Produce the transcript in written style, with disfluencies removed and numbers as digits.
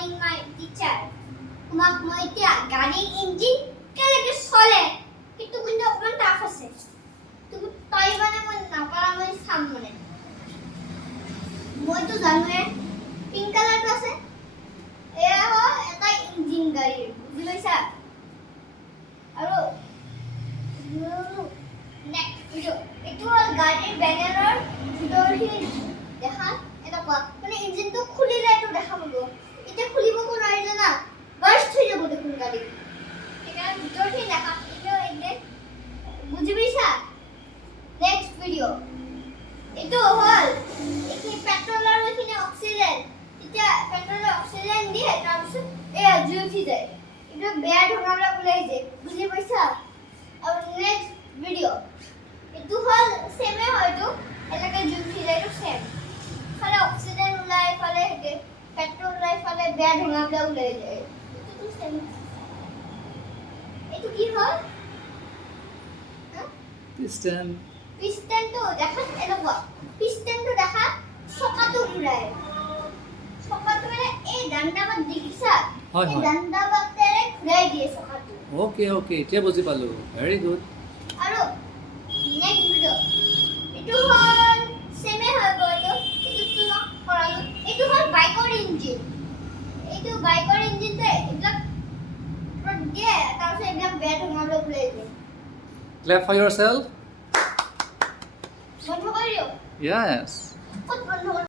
morning, my teacher. তোমাক মই এতিয়া গাড়ীৰ ইঞ্জিন কেনেকে চলে সেইটো কিন্তু অকমান টাফ আছে। তুমি তই মানে মই নাপাৰা মই চাম মানে। মইতো জানোৱে পিংক কালাৰটো আছে। এয়া হয় এটা ইঞ্জিন গাড়ীৰ, বুজি পাইছা? আৰু নেক্সট ভিডিও এইটো হ'ল গাড়ীৰ বেনাৰৰ ভিতৰখিনি দেখা এনেকুৱা মানে ইঞ্জিনটো খুলিলে এইটো দেখা পাব। এতিয়া খুলিব নোৱাৰি জানা, বাৰ্ষ্ট হৈ যাব দেখোন গাড়ী। সেইকাৰণে ভিতৰখিনি দেখা এইটো একদে বুজি পাইছা? নেক্সট ভিডিও এইটো হ'ল এইখিনি পেট্ৰল আৰু এইখিনি অক্সিজেন। এতিয়া পেট্ৰলে অক্সিজেন দিয়ে তাৰপিছত এয়া জুই উঠি যায়। এইটো বেয়া ধোঁৱাবিলাক ওলাই যায়, বুজি পাইছা? আৰু নেক্সট ভিডিও এইটো হ'ল সেমে হয়তো এনেকৈ জুই উঠি যায়, এইটো সেম। ফালে অক্সিজেন ওলাই ফালে পেট্ৰল ওলাই ফালে বেয়া ধোঁৱাবিলাক ওলাই যায়। এইটো সেম। এইটো কি হ'ল? পিস্টন পিস্টনটো দেখাত এনেকুৱা, পিস্টনটো দেখাত চকাটো ঘূৰাই। চকাটো মানে এই ডাণ্ডাবাত দেখিছা? হয়, এই হয়। ডাণ্ডাবাতেৰে ঘূৰাই দিয়ে চকাটো। ওকে এতিয়া বুজি পালো। Very good. আৰু নেক্সট ভিডিও এইটো হ'ল সেমে হৈ গ'ল, এইটো তোমাক কৰালো। এইটো হ'ল বাইকৰ ইঞ্জিন। এইটো বাইকৰ ইঞ্জিনটো এইবিলাক দিয়ে তাৰপিছত এইবিলাক বেয়া ধোঁৱাবিলাক ওলাই যায়। Clap for yourself. বন্ধ কৰি দিওঁ। Yes.